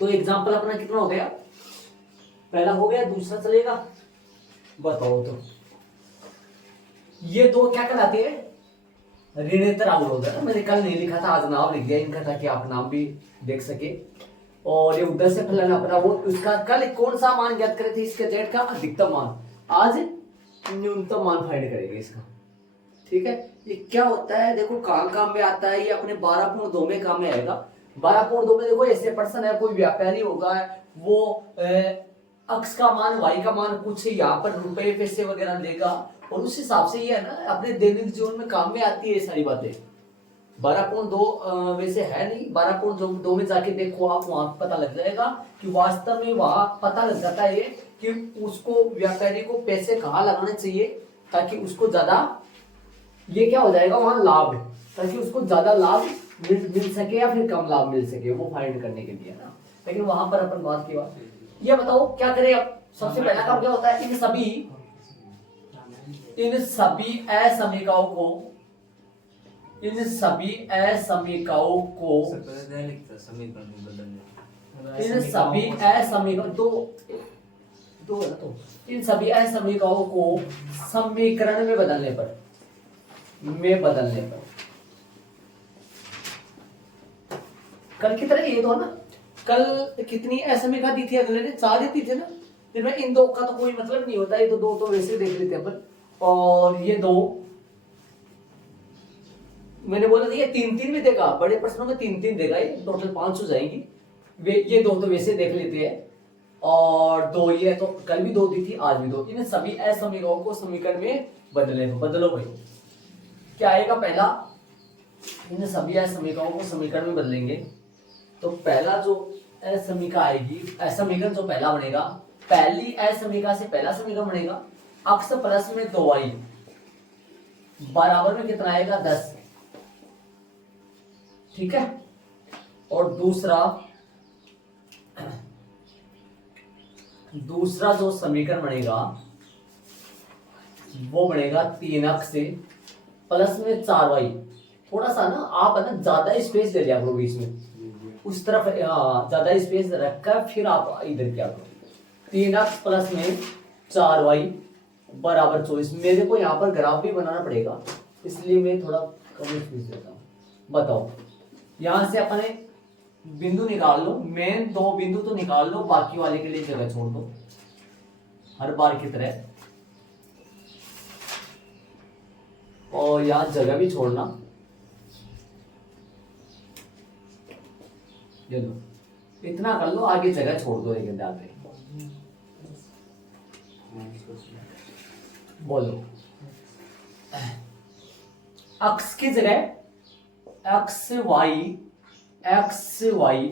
तो एग्जाम्पल अपना कितना हो गया, पहला हो गया, दूसरा चलेगा। बताओ तो ये दो क्या कहलाते हैं, ऋणेतर अवरोध है। मैंने कल नहीं लिखा था, आज नाम लिख दिया इनका ताकि आप नाम भी देख सके। और ये उधर से फलन अपना वो उसका कल कौन सा मान ज्ञात करे थे, इसके जेड का अधिकतम मान, आज न्यूनतम मान फाइंड करेंगे इसका। ठीक है, ये क्या होता है देखो, कहां काम में आता है, ये अपने 12.2 में काम में आएगा। 12.2 में देखो ऐसे पर्सन है, कोई व्यापारी होगा, वो अक्स का मान वाई का मान कुछ यहाँ पर रुपए पैसे वगैरह देगा, और उस हिसाब से ये है ना अपने दैनिक जीवन में काम में आती है ये सारी बातें। 12.2 वैसे है नहीं, 12.2 में जाके देखो आप, वहां पता लग जाएगा कि वास्तव में वहां पता लग जाता है कि उसको व्यापारी को पैसे कहाँ लगाने चाहिए ताकि उसको ज्यादा, ये क्या हो जाएगा वहां लाभ, ताकि उसको ज्यादा लाभ मिल सके या फिर कम लाभ मिल सके, वो फाइंड करने के लिए ना। लेकिन वहां पर अपन बात की बात, ये बताओ क्या करें अब। सबसे पहला काम क्या होता है, इन सभी असमीकाओं को, इन सभी असमीकाओं को, इन सभी असमीकाओं दो है ना, तो इन सभी असमीकाओं को समीकरण में बदलने पर, कल की तरह ये दो ना, कल कितनी असमीका दी थी अगले ने, 4 दी थी ना, जिनमें इन दो का तो कोई मतलब नहीं होता, ये तो दो तो वैसे देख लेते अपन। और ये दो मैंने बोला था ये 3-3 भी देगा, बड़े प्रश्नों में 3-3 देगा, ये टोटल 5 हो जाएंगी। ये दो तो वैसे देख लेते हैं, और दो ये तो कल भी 2 दी थी, आज भी 2। इन सभी असमीकाओं को समीकरण में बदलो भाई। क्या आएगा पहला, इन सभी असमीकाओं को समीकरण में बदलेंगे, तो पहला जो असमीका आएगी, असमीकरण जो पहला बनेगा, पहली असमीका से पहला समीकरण बनेगा, अक्स प्लस में 2y बराबर में कितना आएगा 10। ठीक है, और दूसरा जो समीकरण बनेगा वो बनेगा 3x से प्लस में 4y। थोड़ा सा ना आप है ना ज्यादा स्पेस दे दिया करो बीच में, उस तरफ ज्यादा स्पेस रखकर फिर आप इधर क्या करो, 3x प्लस में 4y बराबर 24। मेरे को यहाँ पर ग्राफ भी बनाना पड़ेगा, इसलिए मैं थोड़ा कम स्पेस देता हूँ। बताओ, यहां से अपने बिंदु निकाल लो, मेन 2 बिंदु तो निकाल लो, बाकी वाले के लिए जगह छोड़ दो हर बार की तरह, और यहां जगह भी छोड़ना। ये लो, इतना कर लो, आगे जगह छोड़ दो एक अंदाज में। बोलो, अक्स की जगह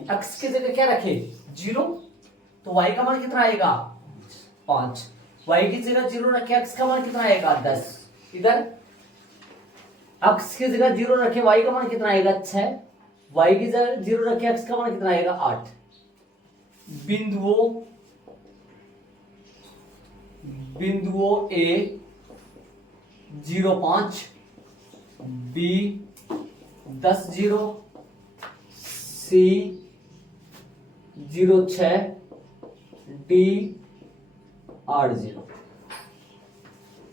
एक्स की जगह क्या रखे 0, तो y का मान कितना आएगा 5। y की जगह 0 रखे, x का मान कितना आएगा 10। इधर x की जगह 0 रखे, y का मान कितना आएगा 6। y की जगह 0 रखे, x का मान कितना आएगा 8। बिंदुओं A 0.5, B 10.0, C 0.6, D 8.0।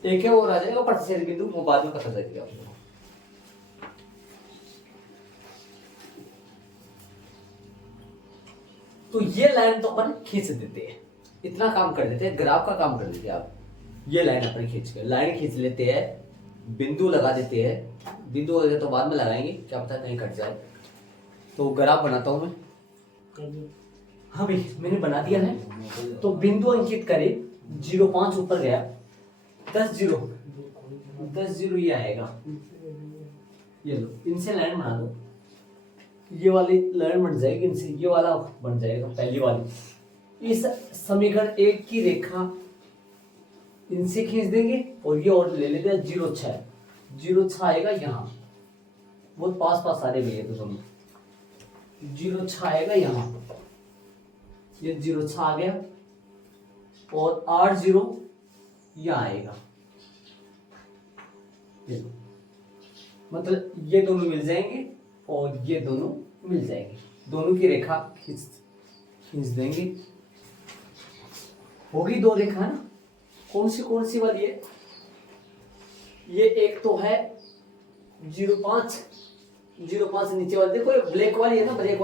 एक है और आ जाएगा प्रतिच्छेद बिंदु, वो बाद में पता चलेगा आपको। तो ये लाइन तो अपन खींच देते हैं, इतना काम कर देते हैं, ग्राफ का काम कर देते हैं आप। ये लाइन अपन लाइन खींच लेते हैं, बिंदु लगा देते हैं, बिंदु वगैरह तो बाद में लगाएंगे, क्या पता कहीं कट जाए। तो ग्राफ बनाता हूं मैं, हाँ भाई मैंने बना दिया है। तो बिंदु अंकित करे, 0.5 ऊपर गया, 10.0 ये आएगा। ये लो, इनसे लाइन बना दो, ये वाली लाइन बन जाएगी, इनसे ये वाला बन जाएगा पहली वाली। इस समीकरण 1 की रेखा इनसे खींच देंगे, और ये और ले लेते हैं 0.6 आएगा यहाँ, बहुत पास आ रहे भैया तो दोनों। 0.6 आएगा यहाँ, ये 0.6 आ गया, और 8.0 यहाँ आएगा। ये मतलब ये दोनों मिल जाएंगे और ये दोनों मिल जाएंगे, दोनों की रेखा खींच इंच देंगे। होगी दो रेखा ना, कौन सी वाली है? ये एक तो है 0.5 नीचे वाली, देखो ये ब्लैक वाली है ना, ब्लैक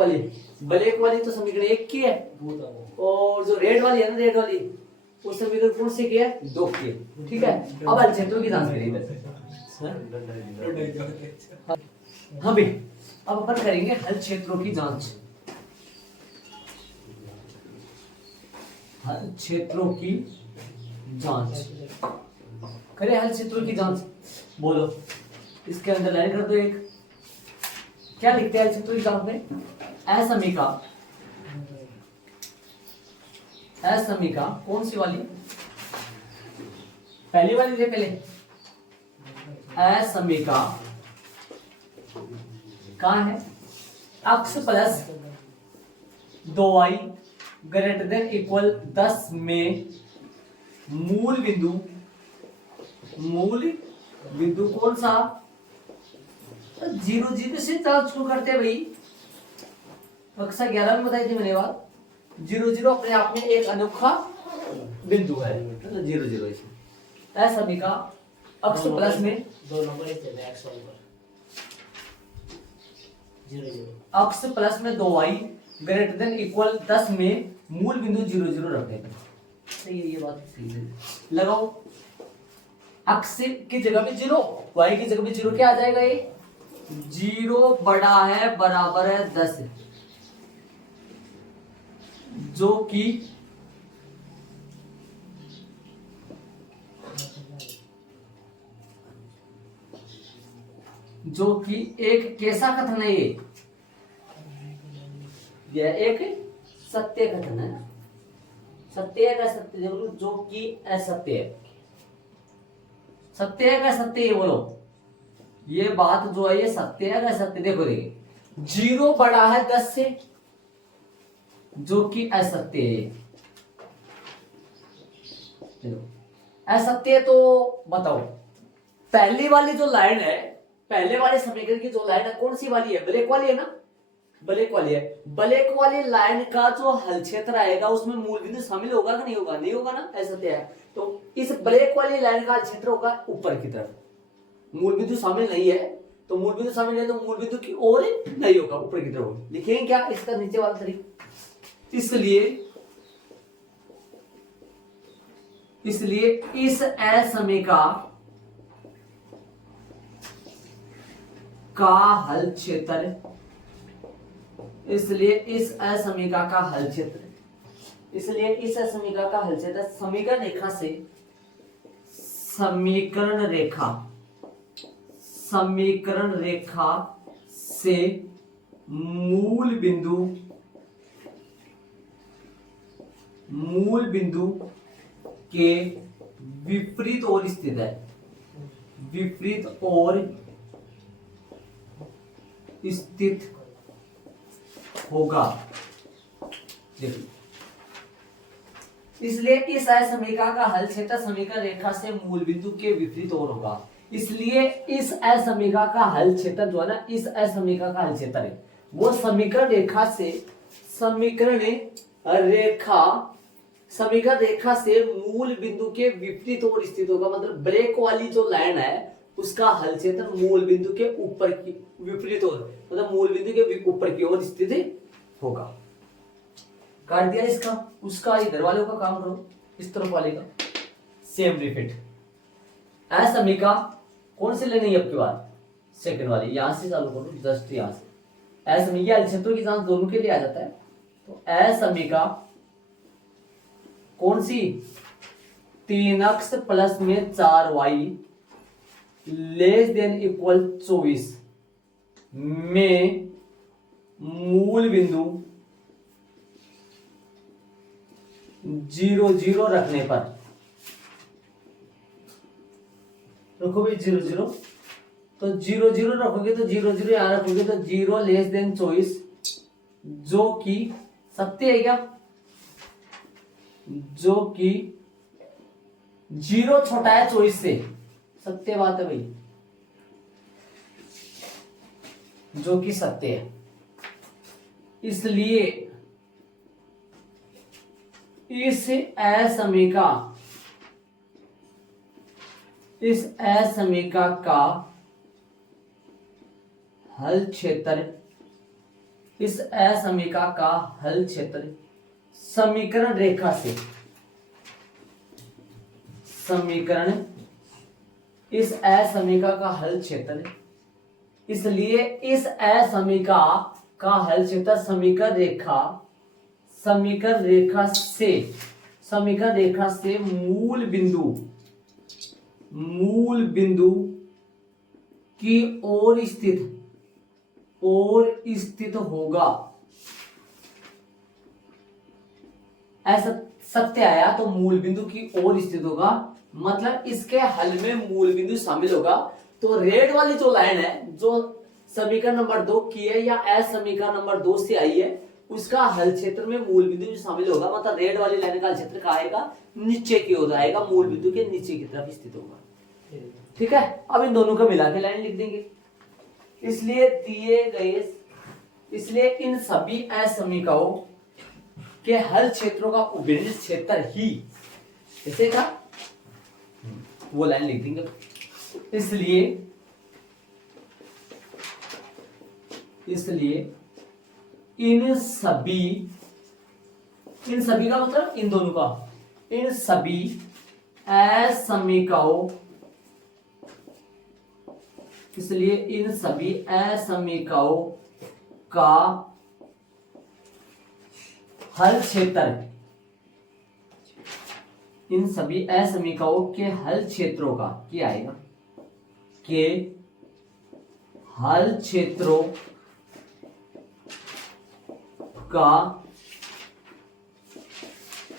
वाली तो समीकरण 1 की है, और जो रेड वाली है ना, रेड वाली वो समीकरण कौन सी की है? 2 की है। ठीक है, अब हल क्षेत्रों की जांच करिए। हाँ भाई, अब अपन करेंगे हल क्षेत्रों की जांच। हल क्षेत्रों की जांच करें, हल क्षेत्रों की जांच। बोलो, इसके अंदर लाइन कर दो एक। क्या लिखते हैं हल क्षेत्रों की जांच में? असमीका कौन सी वाली? पहली वाली थे पहले। असमीका कहाँ है? अक्ष plus 2y greater than equal 10 में मूल बिंदु कौन सा? 0 से जांच शुरू करते हैं भाई। कक्षा 11 में बताई थी मैंने बात। 0 अपने आप में एक अनोखा बिंदु है, तो 0 ऐसा भी का अक्ष प्लस में अक्ष प्लस में 2y ग्रेटर देन इक्वल 10 में मूल बिंदु 0 रख देना। सही है, ये बात सही है। लगाओ, अक्ष की जगह पे 0, y की जगह पे 0, क्या आ जाएगा? ये 0 बड़ा है बराबर है 10, जो कि एक कैसा कथन है? यह एक सत्य कथन है। सत्य है क्या सत्य? बोलो, जो कि असत्य है। सत्य है क्या सत्य? ये बोलो, ये बात जो है ये सत्य है क्या सत्य? देखो देखिए, 0 बड़ा है 10 से, जो कि असत्य है। असत्य तो बताओ, पहली वाली जो लाइन है, पहले वाले समीकरण की जो लाइन है, कौन सी वाली है? ब्लैक वाली है ना, ब्लैक वाली है। ब्लैक वाली लाइन का जो हल क्षेत्र आएगा उसमें मूल बिंदु शामिल होगा कि नहीं होगा? नहीं होगा ना, असत्य है। तो इस ब्लैक वाली लाइन का हल क्षेत्र होगा ऊपर की तरफ, मूल बिंदु शामिल नहीं है, तो मूल बिंदु शामिल है तो मूल बिंदु की ओर नहीं होगा, ऊपर की तरफ। लिखेंगे क्या इसका नीचे वाला तरीका? इसलिए इस असमीका का हल क्षेत्र, इसलिए इस असमीका का हल क्षेत्र समीकरण रेखा से मूल बिंदु के विपरीत ओर स्थित है। विपरीत ओर स्थित होगा। देखिए, इसलिए इस असमीका का हल क्षेत्र समीकरण रेखा से मूल बिंदु के विपरीत ओर होगा। इसलिए इस असमीका का हल क्षेत्र जो है ना, इस असमीका का हल क्षेत्र है वो समीकरण रेखा से मूल बिंदु के विपरीत ओर स्थित होगा। मतलब ब्रेक वाली जो लाइन है उसका हल क्षेत्र मूल बिंदु के ऊपर की विपरीत ओर, मतलब मूल बिंदु के ऊपर की ओर स्थित होगा। काट दिया इसका, उसका इधर वाले का काम करो, इस तरफ वाले का सेम रिपीट। असमीका कौन सी लेनी है आपकी बात? सेकंड वाली, यहां से चालू करो, जस्ट यहां से। असमीका हल क्षेत्रों की जांच दोनों के लिए आ जाता है। तो असमीका कौन सी? 3x प्लस में 4y लेस देन इक्वल 24 में मूल बिंदु 0 रखने पर, रखो भाई 0 तो 0 रखोगे तो 0 यहां रखोगे तो 0 लेस देन 24, जो कि सत्य है क्या? जो कि 0 छोटा है 24 से, सत्य बात है भाई, जो कि सत्य है। इसलिए इस असमीका का हल क्षेत्र, इस असमीका का हल क्षेत्र समीकरण रेखा से, समीकरण, इस असमीका का हल क्षेत्र, इसलिए इस असमीका का हल क्षेत्र समीकरण रेखा, समीकरण रेखा से, समीकरण रेखा से मूल बिंदु की ओर स्थित होगा। ऐसा सत्य आया तो मूल बिंदु की ओर स्थित होगा, मतलब इसके हल में मूल बिंदु शामिल होगा। तो रेड वाली जो लाइन है जो समीकरण नंबर 2 की है या असमीकरण नंबर 2 से आई है, उसका हल क्षेत्र में मूल बिंदु जो शामिल होगा, मतलब रेड वाली लाइन का हल क्षेत्र कहाँ आएगा, नीचे की ओर आएगा, मूल बिंदु के नीचे की तरफ स्थित होगा। ठीक है, अब इन दोनों को मिला के लाइन लिख देंगे। इसलिए इन सभी असमीकाओं के हल क्षेत्रों का उपविष्ट क्षेत्र ही, इसे का वो लाइन लिख देंगे। इसलिए इन सभी का मतलब इन दोनों का, इन सभी असमीकाओं, इसलिए इन सभी असमीकाओं का हल क्षेत्र, इन सभी असमीकाओं के हल क्षेत्रों का क्या आएगा, के हल क्षेत्रों का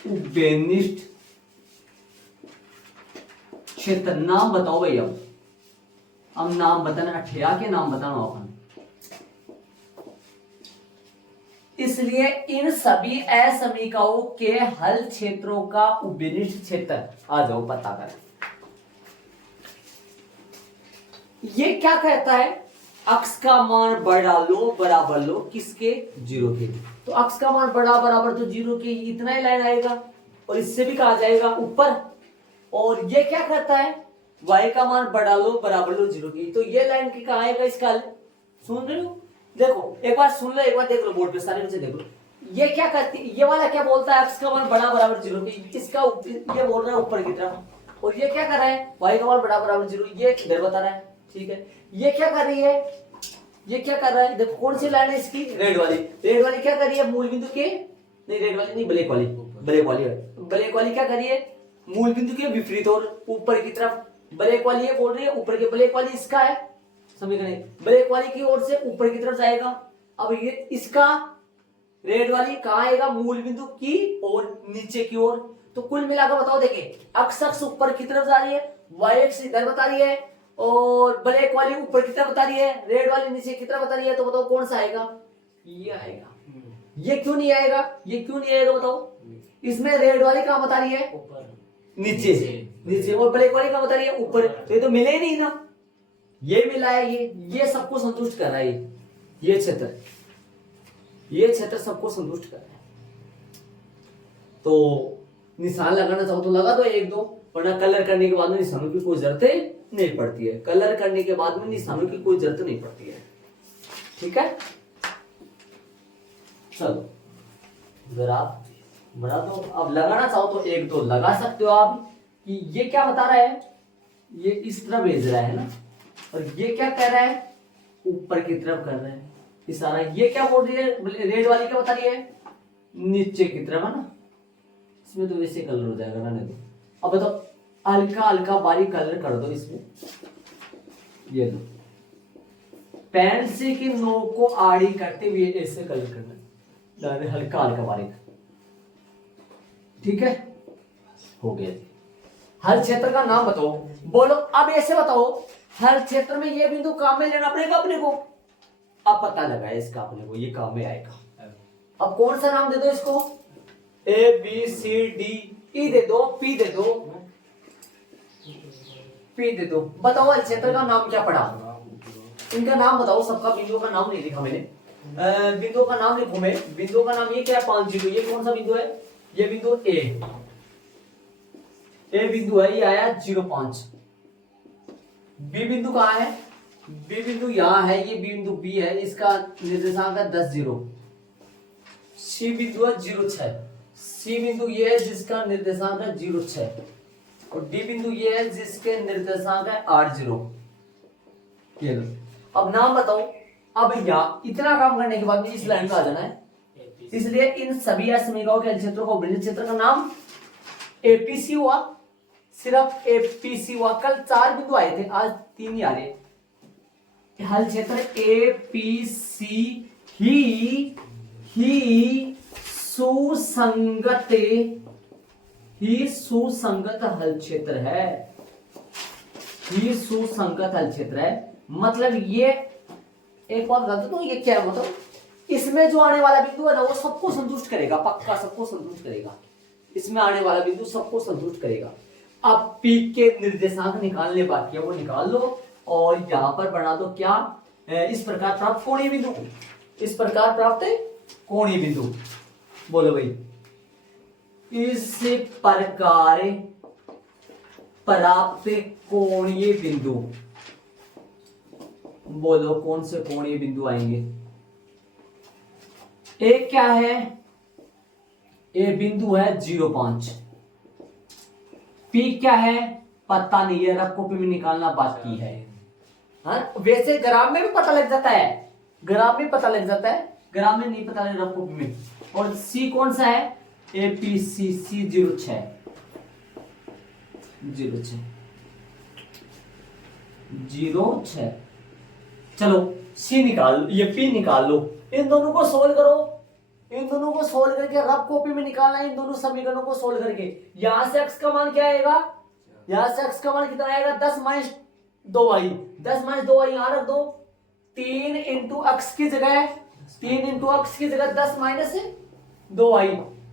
उपविष्ट क्षेत्र। नाम बताओ भाई, अब नाम बताना, ठेया के नाम बताना अपन। इसलिए इन सभी असमीकाओं के हल क्षेत्रों का उपविष्ट क्षेत्र, आ जाओ पता करें। ये क्या कहता है, अक्स का मान बड़ा लो बराबर लो किसके, 0 के। तो अक्स का मान बड़ा बराबर तो 0 के, इतना ही लाइन आएगा और इससे भी कहा जाएगा ऊपर। और ये क्या कहता है, y का मान बड़ा लो बराबर लो 0 के, तो ये लाइन की कहा आएगा इसका हल। सुन रहे हो, देखो एक बार सुन लो, एक बार देख लो बोर्ड पे, सारे बच्चे देख लो। ये क्या करती है, ये वाला क्या बोलता है, x का मान बड़ा बराबर 0 के, इसका ये बोल रहा है ऊपर की तरफ। और ये क्या कर रहा है, y का मान बड़ा बराबर 0, ये इधर बता रहा है। ठीक है, ये क्या कर रही है, ये क्या कर रहा है, देखो कौन सी लाइन है इसकी, रेड वाली। रेड वाली क्या कर रही है, मूल बिंदु के, नहीं रेड वाली नहीं, ब्लैक वाली, ब्लैक वाली क्या कर रही है, मूल बिंदु के विपरीत और ऊपर की तरफ। ब्लैक वाली ये बोल रही है ऊपर के, ब्लैक वाली इसका है समीकरण, ब्लैक वाली की ओर से ऊपर की तरफ जाएगा। अब ये इसका रेड वाली कहाँ आएगा, मूल बिंदु की और नीचे की ओर। तो कुल मिलाकर बताओ, देखिए अक्स ऊपर की तरफ जा रही है, वाई एक्स इधर बता रही है, और ब्लैक वाली ऊपर की तरफ बता रही है, रेड वाली नीचे की तरफ बता रही है। तो बताओ कौन सा आएगा, ये आएगा। ये क्यों नहीं आएगा, ये क्यों नहीं आएगा बताओ, इसमें रेड वाली कहाँ बता रही है, नीचे, और ब्लैक वाली कहाँ बता रही है, ऊपर। तो ये तो मिले नहीं ना, ये मिला है, ये सबको संतुष्ट कर रहा है। ये क्षेत्र सबको संतुष्ट कर रहा है। तो निशान लगाना चाहो तो लगा दो 1-2, वरना कलर करने के बाद में निशानों की कोई जरूरत नहीं पड़ती है। कलर करने के बाद में निशानों की कोई जरूरत नहीं पड़ती है। ठीक है, चलो ग्राफ बना दो। अब लगाना चाहो तो 1-2 लगा सकते हो आप। कि ये क्या बता रहा है, ये इस तरफ भेज रहा है ना, और ये क्या कर रहा है, ऊपर की तरफ कर रहा है इशारा। ये क्या बोल रही है, रेड वाली क्या बता रही है, नीचे की तरफ है ना। इसमें तो वैसे कलर हो जाएगा ना, नहीं। अब बताओ, हल्का हल्का बारीक कलर कर दो इसमें। ये लो, पेंसिल की नोक को आड़ी करते हुए ऐसे कलर करना, हल्का हल्का बारीक। ठीक है, हो गया। हर क्षेत्र का नाम बताओ, बोलो। अब ऐसे बताओ, हर क्षेत्र में ये बिंदु काम में लेना पड़ेगा अपने को। अब पता लगा इसका अपने को, ये काम में आएगा। अब कौन सा नाम दे दो इसको, ए बी सी डी ई दे दो, पी दे दो, पी दे दो। बताओ हर क्षेत्र का नाम क्या पड़ा, इनका नाम बताओ। सबका बिंदुओं का नाम नहीं लिखा मैंने, बिंदुओं का नाम लिखो मैं। बिंदुओं का नाम ये क्या है, 5 0। ये कौन सा बिंदु है, ये बिंदु ए बिंदु है, ये आया 0.5। बी बिंदु कहाँ है? बी बिंदु यहां है, ये बिंदु बी है, इसका निर्देशांक है 10 0। सी बिंदु है 0.6। सी बिंदु ये है जिसका निर्देशांक है 0.6 और डी बिंदु ये है जिसके निर्देशांक है 8 0। ये लो, अब नाम बताओ। अब यहाँ इतना काम करने के बाद इस लाइन में आ जाना है, इसलिए इन सभी असमीकाओं के क्षेत्रों को वृत्त क्षेत्र का नाम एपीसी हुआ। सिर्फ एपीसी हुआ। कल 4 बिंदु आए थे, आज 3 ही आ रहे। हल क्षेत्र एपीसी ही सुसंगत हल क्षेत्र है। ही सुसंगत हल क्षेत्र है, मतलब ये एक बात बता दो, तो ये क्या है, मतलब इसमें जो आने वाला बिंदु है ना वो सबको संतुष्ट करेगा, पक्का सबको संतुष्ट करेगा। इसमें आने वाला बिंदु सबको संतुष्ट करेगा। अब पी के निर्देशांक निकालने बाकी है, वो निकाल लो और यहां पर बना दो क्या, इस प्रकार प्राप्त कोणीय बिंदु। इस प्रकार प्राप्त कोणीय बिंदु, बोलो भाई। इस प्रकार प्राप्त कोणीय बिंदु, बोलो कौन से कोणीय बिंदु आएंगे? एक क्या है? ए बिंदु है 0.5। पी क्या है? पता नहीं है, रफ कॉपी में निकालना बाकी है। हाँ, वैसे ग्राम में भी पता लग जाता है, ग्राम में पता लग जाता है, ग्राम में नहीं पता लग रफ कॉपी में। और सी कौन सा है? एपीसी सी 0.6 0.6। चलो सी निकाल लो, ये पी निकाल लो, इन दोनों को सोल्व करो। इन दोनों को सोल्व करके रफ कॉपी में निकालना है, इन दोनों समीकरणों को सोल्व करके। यहां से x का मान क्या आएगा? यहां से x का मान कितना आएगा? 10 - 2y। 10 - 2y यहां रख दो। 3 × x की जगह 10 - 2y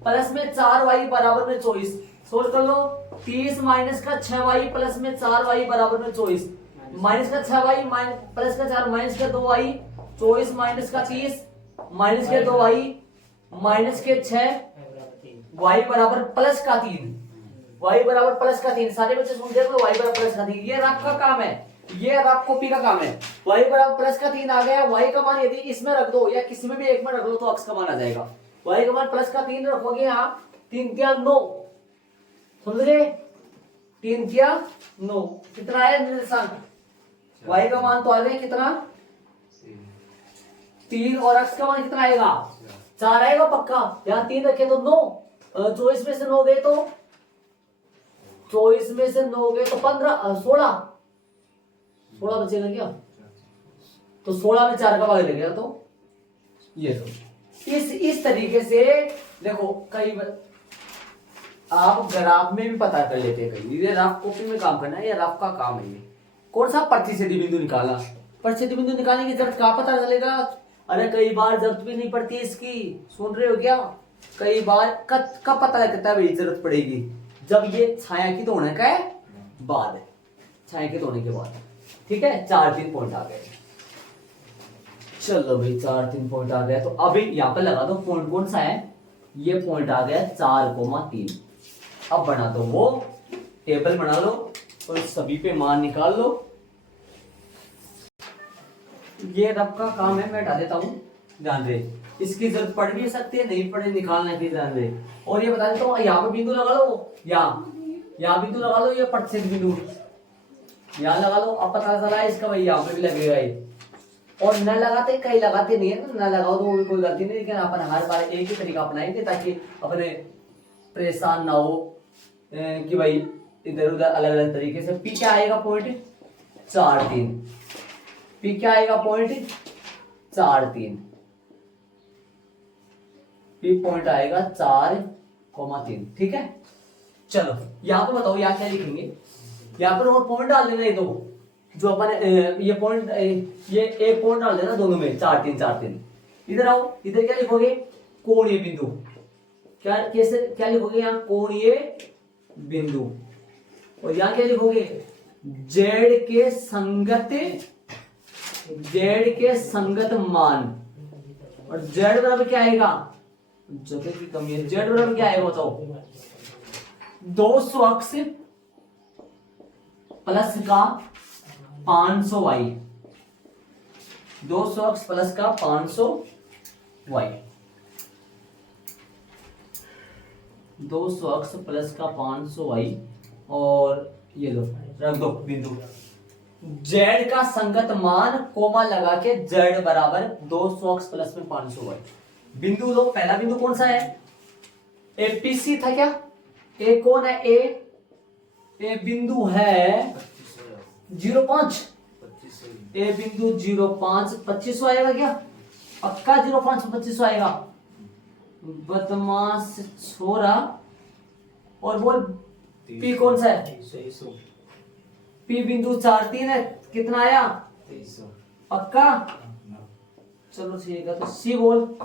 प्लस में 4y बराबर में 24। सोल्व कर लो। 30 माइनस का 6y प्लस में 4y बराबर में 24। माइनस का 6y प्लस का 4 माइनस का 2y। 24 माइनस का 30 माइनस के 2y माइनस के 6 y बराबर प्लस का 3। y बराबर प्लस का 3। सारे बच्चे सुन देख लो, y बराबर प्लस का 3। ये रफ का काम है, ये रफ कॉपी का काम है। y बराबर प्लस का 3 आ गया। y का मान यदि इसमें रख दो या किसी में भी एक में रख लो तो x का मान आ जाएगा। y का मान प्लस का 3 रखोगे, यहाँ 3 क्या 9, समझ गए? 3 क्या 9, कितना है निर्देशांक? y का मान तो आ गया कितना 3 और x का मान कितना आएगा 4 आएगा पक्का। यहाँ 3 रखे तो 9, 24 में से 9 गए तो 24 में से 9 गए तो 15 16 बचेगा क्या? तो 16 में 4 का भाग लगेगा, तो ये तो इस तरीके से देखो। कई आप ग्राफ में भी पता कर लेते हैं, कहीं ये रफ कॉपी में काम करना है, ये रफ का काम है। ये कौन सा प्रतिच्छेदी बिंदु निकालना, प्रतिच्छेदी बिंदु निकालने की जरूरत कहाँ पता चलेगा? अरे कई बार जरूरत भी नहीं पड़ती इसकी, सुन रहे हो क्या? कई बार कब पता लगता है भाई जरूरत पड़ेगी? जब ये छायांकित होने का बाद, छायांकित होने के बाद। ठीक है, 4-3 पॉइंट आ गए। चलो भाई 4-3 पॉइंट आ गया, तो अभी यहाँ पे लगा दो पॉइंट कौन सा है? ये पॉइंट आ गया 4,3। अब बना दो वो टेबल बना लो और सभी पे मान निकाल लो। ये रफ का काम है, मैं हटा देता हूँ, ध्यान दे। इसकी जरूरत पड़ भी सकती है, नहीं पड़े निकालने की, ध्यान दे। और ये बता देता हूँ, यहाँ पे बिंदु लगा लो, यहाँ बिंदु लगा लो, ये प्रतिच्छेद बिंदु यहाँ लगा लो। अब पता चला इसका भाई यहाँ पे भी लगेगा ये। और न लगाते, कहीं लगाते नहीं है, तो न लगाओ तो वो भी कोई गलती नहीं, लेकिन अपन हर बार एक ही तरीका अपनाएंगे ताकि अपने परेशान ना हो कि भाई इधर उधर अलग अलग तरीके से। पी क्या आएगा पॉइंट 4-3। पी क्या आएगा पॉइंट 4-3। पी पॉइंट आएगा 4,3। ठीक है, चलो यहाँ पे बताओ यहाँ क्या लिखेंगे? यहाँ पर और पॉइंट डाल देना, ये दो जो अपन ये पॉइंट, ये एक पॉइंट डाल देना दोनों में, 4-3। इधर आओ, इधर क्या लिखोगे? कोणीय बिंदु। क्या कैसे क्या लिखोगे यहाँ? कोणीय बिंदु। और यहाँ क्या लिखोगे? जेड के संगत मान। और जेड बराबर क्या आएगा? जगह की कमी है। जेड बराबर क्या आएगा बताओ? 200 अक्स प्लस का 500 वाई। 200 अक्स प्लस का 500 वाई। 200 अक्स प्लस का 500 वाई और ये लो रख दो बिंदु। जेड का संगत मान कोमा लगा के जेड बराबर 200 अक्स प्लस में 500 वाई। बिंदु लो, पहला बिंदु कौन सा है? एपीसी था क्या? ए कौन है? ए बिंदु है 05। ए बिंदु 05 2500 आएगा क्या? पक्का 05 2500 आएगा। बदमाश छोरा। और बोल पी कौन सा है? पी बिंदु 43 है, कितना आया? पक्का? चलो ठीक है, तो सी बोल।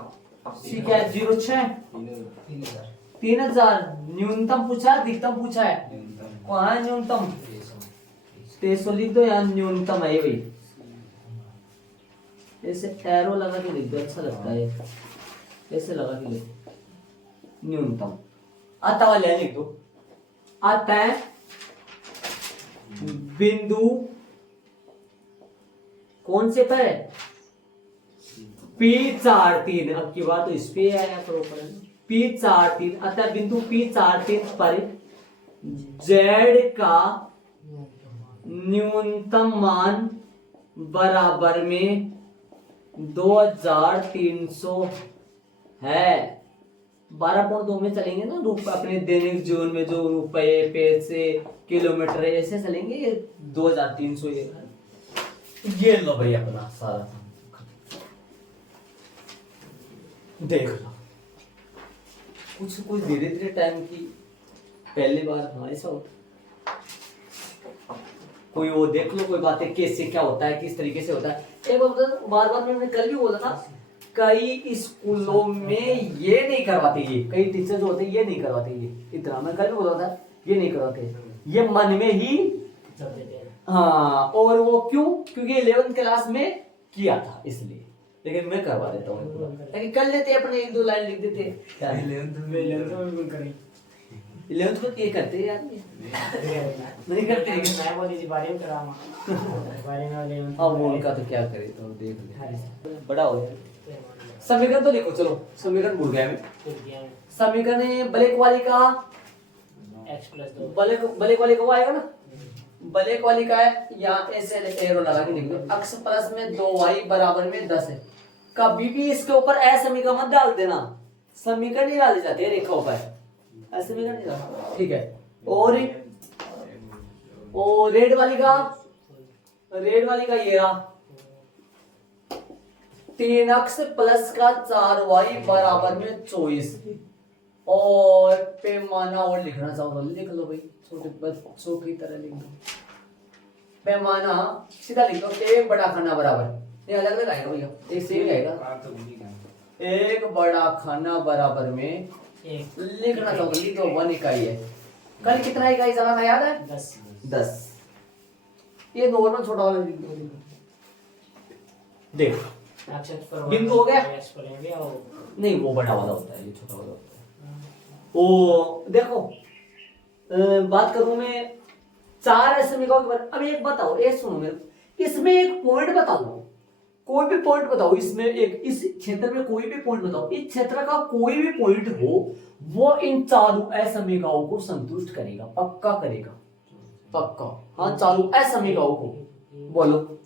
सी क्या है? 06 3000। न्यूनतम पूछा है अधिकतम पूछा है? कहाँ है न्यूनतम? 300 लिख दो, यहाँ न्यूनतम है भाई। ऐसे एरो लगा के लिख दो, अच्छा लगता है। ऐसे लगा के लिख न्यूनतम। आता वाले लिख दो। आता है बिंदु कौन से पर है? P43। अब की बात तो इस पे आया प्रॉपर। P43 अतः बिंदु P43 पर जेड का न्यूनतम मान बराबर में 2300 है। 12.2 में चलेंगे ना अपने दैनिक जीवन में, जो रुपए पैसे किलोमीटर ऐसे चलेंगे। ये 2300 ये लो भाई अपना सारा देख लो। कुछ धीरे धीरे टाइम की पहली बार हाँ ऐसा होता। कोई वो देख लो, कोई बातें कैसे क्या होता है, किस तरीके से होता है। एक बार बार मैंने कल भी बोला था, कई स्कूलों में ये नहीं करवाते। ये कई टीचर जो होते हैं ये नहीं करवाते। ये इतना मैं कल भी बोला था, ये नहीं करवाते, ये मन में ही। हाँ, और वो क्यों? क्योंकि 11th क्लास में किया था इसलिए। लेकिन मैं करवा देता हूँ, लेकिन कर लेते अपने 1-2 लाइन लिख देते। 11th को ये करते यार, नहीं करते। अब उनका तो क्या करे, तो देख ले बड़ा हो गया। समीकरण तो लिखो, चलो समीकरण भूल गया मैं। समीकरण है ब्लैक वाली का ब्लैक वाली का वो आएगा ना, ब्लैक वाली का है। यहाँ ऐसे एरो लगा के लिख दो। अक्स प्लस में 2y बराबर में 10 है। कभी भी इसके ऊपर समीकरण मत डाल देना, समीकरण नहीं डाले जाते रेखा ऊपर, समीकरण नहीं डालना, ठीक है। और रेड वाली का ये रहा 3x प्लस का 4y बराबर में 24। और पैमाना और लिखना चाहो तो लिख लो भाई, छोटे बच्चों की तरह लिख दो। पैमाना सीधा लिख दो, एक बड़ा खाना बराबर, ये अलग अलग आएगा भैया, एक सेम आएगा। एक बड़ा खाना बराबर में लिखना चाहो तो लिख दो 1 इकाई है। कल कितना इकाई चला था याद है? 10। ये नॉर्मल छोटा वाला लिख दो। देख बिंदु हो गया? नहीं, वो बड़ा वाला होता है, ये छोटा वाला होता है। ओ देखो, बात करूं मैं 4 समीकरणों के बारे में। अब एक बताओ, एक सुनो मेरे, इसमें एक पॉइंट बताओ, कोई भी पॉइंट बताओ। इसमें एक इस क्षेत्र में कोई भी पॉइंट बताओ, इस क्षेत्र का कोई भी पॉइंट हो, वो इन चारों असमीकरणों को संतुष्ट करेगा, पक्का करेगा, पक्का। हाँ, चारों असमीकरणों को बोलो।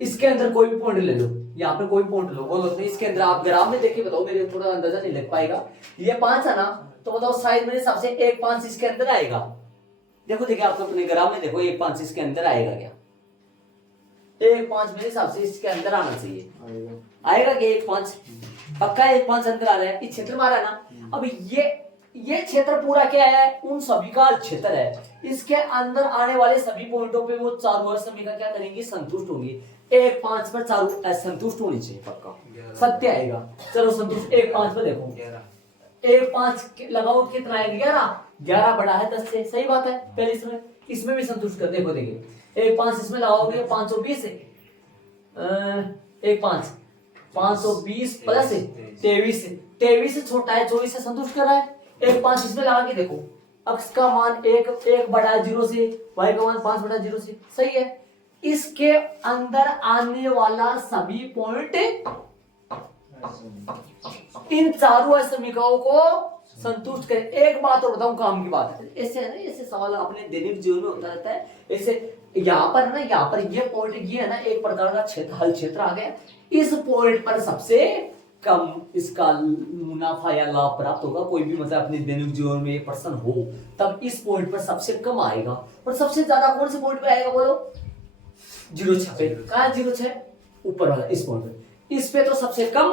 इसके अंदर कोई भी पॉइंट ले लो, यहाँ पे कोई पॉइंट लो, बोलो। तो इसके अंदर आप ग्राफ में देखिए, बताओ, मेरे थोड़ा अंदाजा नहीं लग पाएगा। ये 5 है ना, तो बताओ शायद मेरे हिसाब से 1 5 इसके अंदर आएगा। देखो देखिए, आप अपने ग्राफ में देखो, 1 5 इसके अंदर आएगा क्या? 1 5 मेरे हिसाब से इसके अंदर आना चाहिए। आएगा क्या 1 5? पक्का 1 5 अंदर आ रहा है, इस क्षेत्र में आ रहा है ना। अब ये क्षेत्र पूरा क्या है? उन सभी का क्षेत्र है। इसके अंदर आने वाले सभी पॉइंटों पे वो चारों समीकरण क्या करेंगी? संतुष्ट होंगी। 1 5 पर चारों असंतुष्ट होनी चाहिए, पक्का सत्य आएगा। चलो संतुष्ट 1 5 पर देखो, 1 5 लगाओ, कितना आएगा? 11 बड़ा है 10 से, सही बात है। पहले इसमें भी संतुष्ट कर, देखो देखिए 1 5 इसमें लगाओगे 520 है। 1 5 520 प्लस 23, 23 से छोटा है, 24 से संतुष्ट कर रहा है। एक 5 इसमें लगा के देखो, x का मान एक बड़ा है 0 से, y का मान 5 बड़ा 0 से, सही है। इसके अंदर आने वाला सभी पॉइंट इन चारों समीकरणों को संतुष्ट करे। एक बात और बताऊं, काम की बात है, ऐसे है ना, ऐसे सवाल अपने दैनिक जीवन में होता रहता है। ऐसे यहाँ पर ना, यहाँ पर ये पॉइंट ये है ना, एक प्रकार का क्षेत्र, हल क्षेत्र आ गया। इस पॉइंट पर सबसे कम इसका मुनाफा या लाभ प्राप्त होगा। कोई भी मतलब अपने दैनिक जीवन में एक पर्सन हो, तब इस पॉइंट पर सबसे कम आएगा। और सबसे ज्यादा कौन से पॉइंट पे आएगा बोलो? 0.6 पे। कहा 0.6? ऊपर वाला इस पॉइंट पे। इस पे तो सबसे कम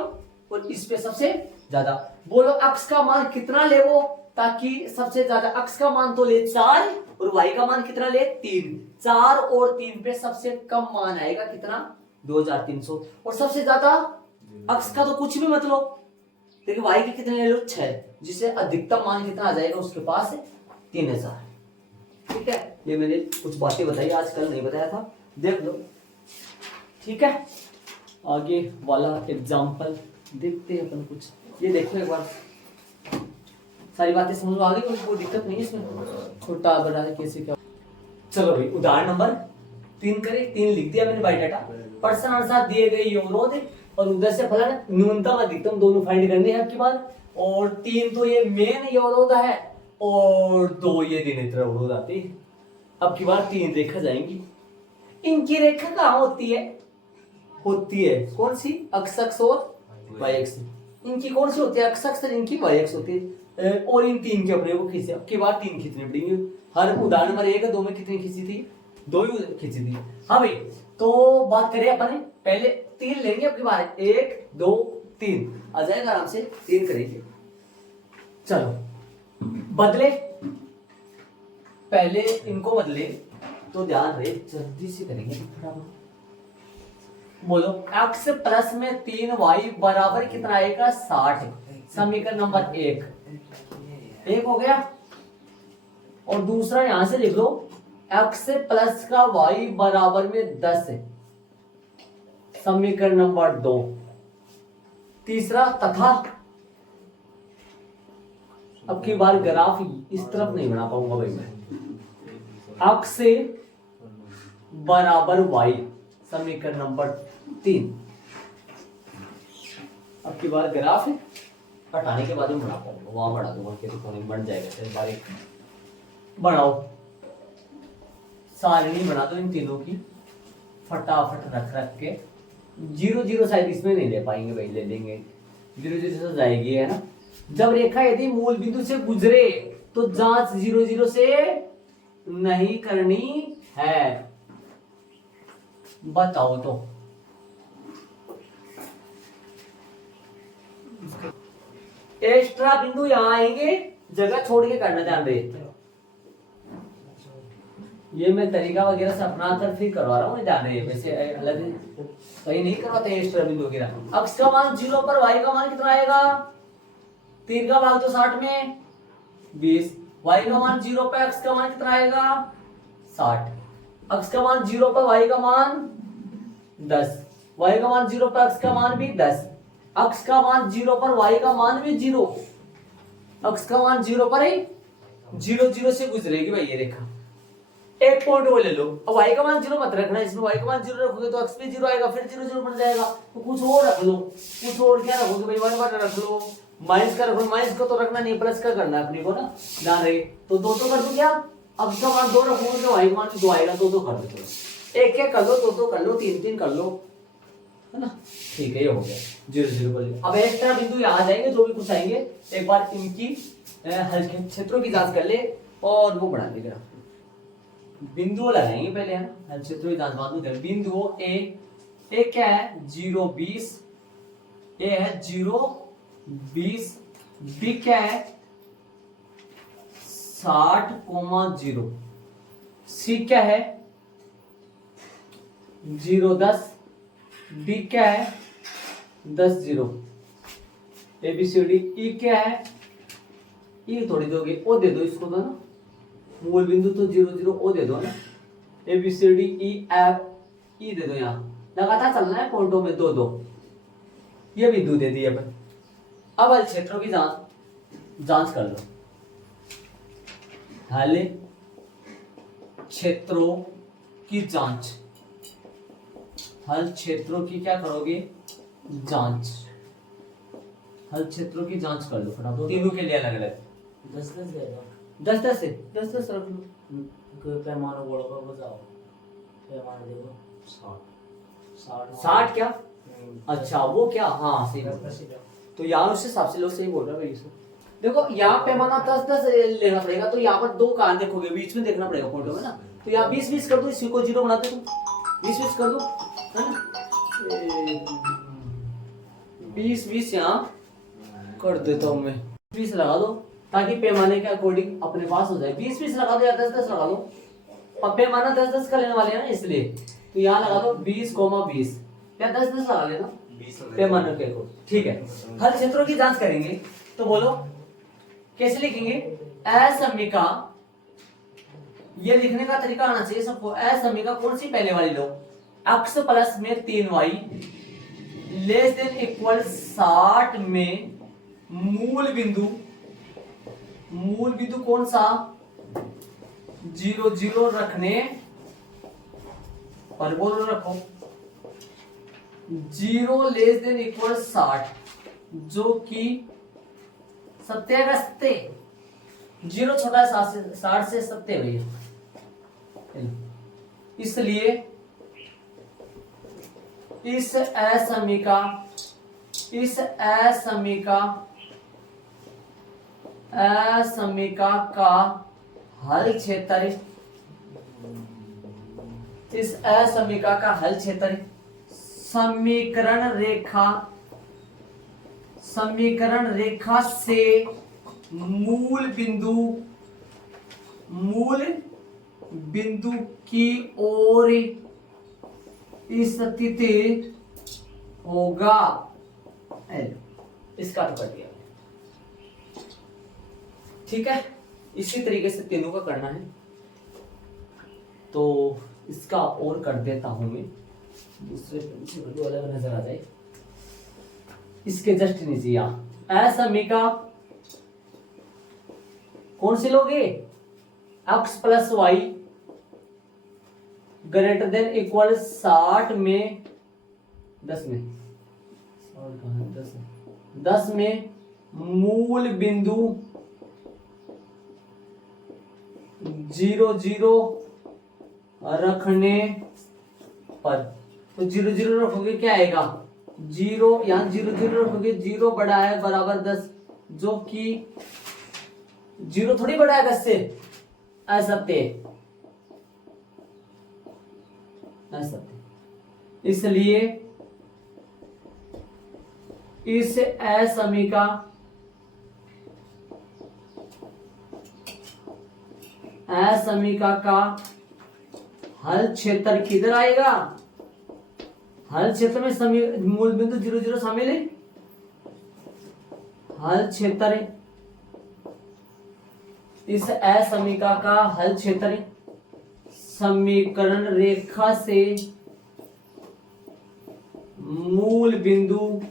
और इस पे सबसे ज्यादा। बोलो x का मान कितना ले वो, ताकि सबसे ज्यादा। x का मान तो ले 4 और y का मान कितना ले 3। 4 और 3 पे सबसे कम मान आएगा कितना? 2300। और सबसे ज्यादा x का तो कुछ भी मत लो, लेकिन y के कितने ले लो? 6, जिसे अधिकतम मान कितना आ जाएगा उसके पास? 3000। ठीक है, ये मैंने कुछ बातें बताई, आज कल नहीं बताया था, देख लो। ठीक है, आगे वाला एग्जाम्पल देखते हैं अपन कुछ। ये देखो एक बार, सारी बातें समझ में आ गई, कोई दिक्कत नहीं है इसमें, छोटा बड़ा है कैसे क्या। चलो भाई, उदाहरण नंबर 3 करें। 3 लिख दिया मैंने बायोडाटा। पर्सन अनुसार दिए गए अवरोध और उद्देश्य फलन न्यूनतम अधिकतम दोनों फाइंड करने हैं आपकी बात। और 3 तो ये मेन ये अवरोध है और 2 ये ऋणात्मक अवरोध आते हैं। अब की बार 3 रेखा जाएंगी। इनकी रेखा कहाँ होती है? कौन सी? x अक्ष और y अक्ष। इनकी कौन सी होती है? x अक्ष और इनकी y अक्ष होती है। और इन 3 के अपने को खींचे। अब की बार 3 खींचने पड़ेंगे। हर उदाहरण नंबर 1 2 में कितनी खींची थी? 2 ही खींची थी। हाँ भाई, तो बात करें अपन पहले 3 लेंगे। अब की बार 1 2 3 आ जाएगा आराम से। 3 करेंगे। चलो बदले, पहले इनको बदले तो ध्यान रहे, जल्दी से करेंगे फटाफट। बोलो x प्लस में 3y बराबर कितना आएगा? 60। समीकरण नंबर 1 हो गया। और दूसरा यहां से लिख लो, x प्लस का y बराबर में 10 है, समीकरण नंबर 2। तीसरा तथा, अब की बार ग्राफ इस तरफ नहीं बना पाऊंगा भाई मैं, x बराबर y, समीकरण नंबर 3। अब की बार ग्राफ हटाने के बाद में बना पाऊंगा, वहां बढ़ा दूंगा, कैसे बन जाएगा। चलिए बार एक बनाओ, सारणी बना दो इन तीनों की फटाफट रख के। 0 0 शायद इसमें नहीं ले पाएंगे भाई, ले लेंगे 0 0 से जाएगी, है ना। जब रेखा यदि मूल बिंदु से गुजरे तो जांच 0 0 से नहीं करनी है। बताओ तो, एक्स्ट्रा बिंदु यहां आएंगे, जगह छोड़ के करना, ध्यान दे। ये मैं तरीका वगैरह से अपना कर फिर करवा रहा हूँ, ध्यान दे। वैसे अलग कहीं नहीं करवाते एक्स्ट्रा बिंदु वगैरह। x का मान 0 पर y का मान कितना आएगा? 3 का भाग तो 60 में 20। y का मान 0 पर x का मान कितना आएगा? 60। x का मान 0 पर y का मान 10। y का मान 0 पर x का मान भी 10। x का मान 0 पर y का मान भी 0। x का मान 0 पर ही 0 0 से गुजरेगी भाई ये रेखा। एक पॉइंट वो ले लो। अब y का मान 0 मत रखना, इसमें y का मान 0 रखोगे तो x भी 0 आएगा, फिर 0 0 बन जाएगा। तो कुछ और रख लो, कुछ और क्या रखोगे भाई? 1 1 रख लो, माइनस का रखो, माइनस का तो रखना नहीं, प्लस का करना अपने को ना, ध्यान रहे। तो 2 तो कर दो क्या? अब इसका मान 2 रखोगे तो y का मान 2 आएगा, 2 तो कर दो। एक एक कर लो, 2 कर लो, 3 3 कर लो, है ना। ठीक है, ये हो गया 0 0 कर लो। अब एक्स्ट्रा बिंदु यहाँ आ जाएंगे, जो भी कुछ आएंगे। एक बार इनकी हल्के क्षेत्रों की जांच कर ले और वो बढ़ा देगा। बिंदुओं लगाएंगे पहले, है ना, हल क्षेत्रों की जांच बाद में करें। बिंदुओं ए क्या है? 0 20। ए है 0 20। बी क्या है? 60,0। सी क्या है? 0 10। डी क्या है? 10 0। ए बी सी डी। ई क्या है? ई थोड़ी दोगे, ओ दे दो इसको तो ना, मूल बिंदु तो 0 0, ओ दे दो ना। A B C D E F, E दे दो। यहाँ लगातार चलना है पॉइंटों में 2 2। ये बिंदु दे दिए अपन। अब हल क्षेत्रों की जांच कर लो। हल क्षेत्रों की जांच, हल क्षेत्रों की क्या करोगे? जांच। हल क्षेत्रों की जांच कर लो फटाफट, तीनों के लिए अलग अलग। 10-10 दे दो। 10-10 है, 10-10 रख लो। कोई पैमाना बोलो पर बताओ। पैमाना देखो 60 क्या? अच्छा वो क्या, हाँ सही बोल रहा है। तो यहाँ उस हिसाब से लोग सही बोल रहे हैं भाई सर। देखो यहाँ पैमाना 10-10 लेना पड़ेगा, तो यहाँ पर 2 कान देखोगे, बीच में देखना पड़ेगा फोटो में ना। तो यहाँ 20-20 कर दो, इसी को 0 बनाते तुम, 20-20 कर दो, है ना? 20-20 यहाँ कर देता हूँ मैं, 20 लगा दो ताकि पैमाने के अकॉर्डिंग अपने पास हो जाए। 20-20 लगा दो या 10-10 लगा दो, और पैमाना 10-10 का लेने वाले हैं ना इसलिए। तो यहाँ लगा दो 20,20 या 10-10 लगा लेना पैमाने के को, ठीक है। हल क्षेत्रों की जांच करेंगे तो बोलो कैसे लिखेंगे? असमीका, ये लिखने का तरीका आना चाहिए सबको। असमीका कौन सी पहले वाली लो? x प्लस में 3y लेस देन इक्वल 60 में मूल बिंदु कौन सा? 0 रखने पर बोलो रखो 0 लेस देन इक्वल 60, जो कि सत्य है। सत्य 0 छोटा है 60 से, सत्य है भैया। इसलिए इस असमीका का हल क्षेत्र, इस असमीका का हल क्षेत्र समीकरण रेखा से मूल बिंदु की ओर स्थित होगा। इसका तो कर दिया, ठीक है। इसी तरीके से तीनों का करना है, तो इसका और कर देता हूं मैं, दूसरे बिंदु अलग नजर आ जाए। इसके जस्ट नीचे यहाँ असमीका कौन सी लोगे? x plus y greater than equal 60 में 10 में मूल बिंदु 0 रखने पर। तो 0 रखोगे क्या आएगा? 0, यहाँ 0 रखोगे, 0 बड़ा है बराबर 10, जो कि 0 थोड़ी बड़ा है 10 से, असत्य। इसलिए इस असमीका का हल क्षेत्र किधर आएगा? हल क्षेत्र में मूल बिंदु 0 शामिल है। हल क्षेत्र, इस असमीका का हल क्षेत्र समीकरण रेखा से मूल बिंदु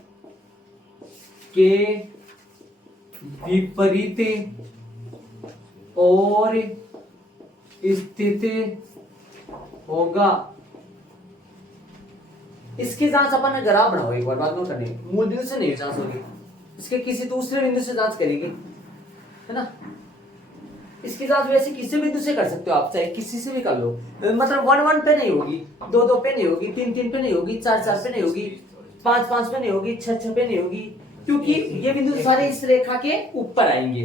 के विपरीत और स्थित होगा। इसकी जांच अपन ग्राफ बनाओ एक बार, बाद में करनी। मूल बिंदु से नहीं जांच होगी, इसके किसी दूसरे बिंदु से जांच करेंगे, है ना। इसकी जांच वैसे किसी बिंदु से कर सकते हो आप, चाहे किसी से भी कर लो। मतलब 1-1 पे नहीं होगी, 2-2 पे नहीं होगी, 3-3 पे नहीं होगी, 4-4 पे नहीं होगी, 5-5 पे नहीं होगी, 6-6 पे नहीं होगी, क्योंकि ये बिंदु सारे इस रेखा के ऊपर आएंगे।